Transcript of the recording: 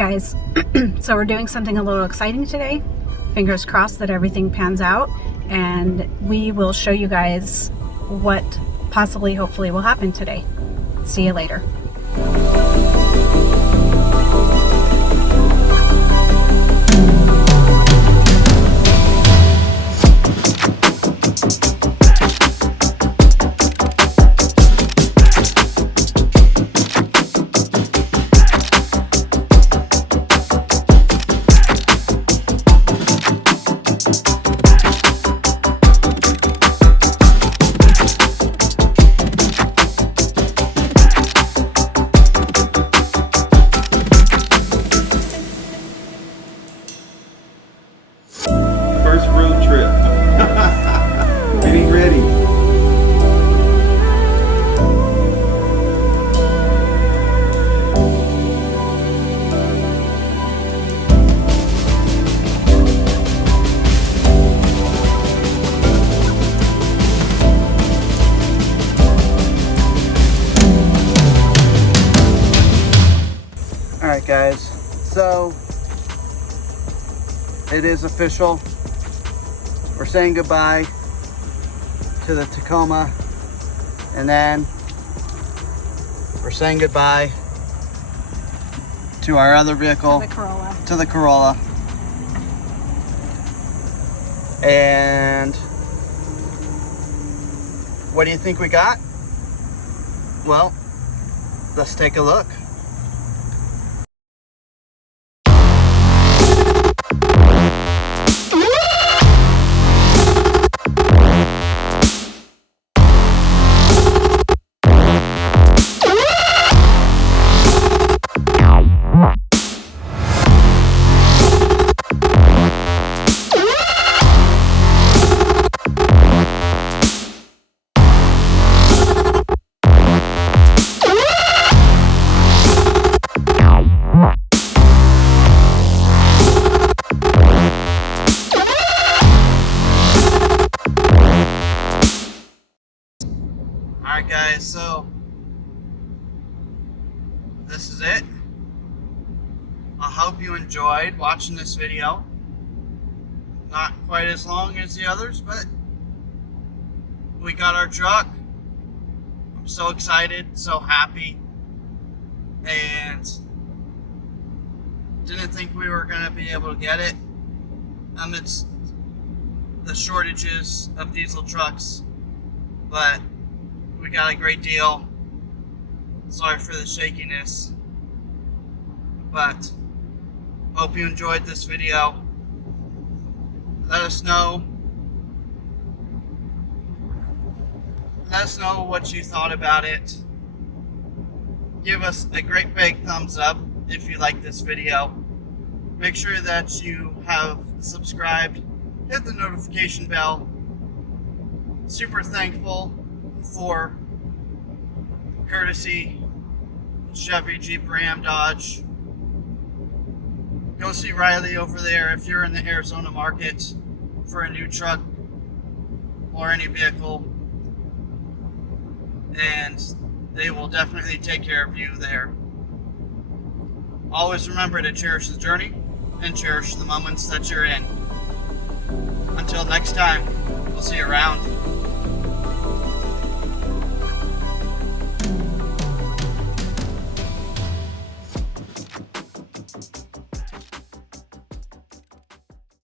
guys, so we're doing something a little exciting today. Fingers crossed that everything pans out, and we will show you guys what possibly, hopefully, will happen today. See you later. First road trip. Getting ready. Alright guys, so it is official. We're saying goodbye to the Tacoma, and then we're saying goodbye to our other vehicle, to the Corolla. And what do you think we got? Well, let's take a look. Alright guys, so this is it. I hope you enjoyed watching this video. Not quite as long as the others, but we got our truck. I'm so excited, so happy, and didn't think we were going to be able to get it amidst the shortages of diesel trucks, but we got a great deal. Sorry for the shakiness, but hope you enjoyed this video. Let us know what you thought about it. Give us a great big thumbs up if you like this video. Make sure that you have subscribed, hit the notification bell. Super thankful for courtesy Chevy, Jeep, Ram, Dodge. Go see Riley over there if you're in the Arizona market for a new truck or any vehicle, and they will definitely take care of you there. Always remember to cherish the journey and cherish the moments that you're in. Until next time, we'll see you around.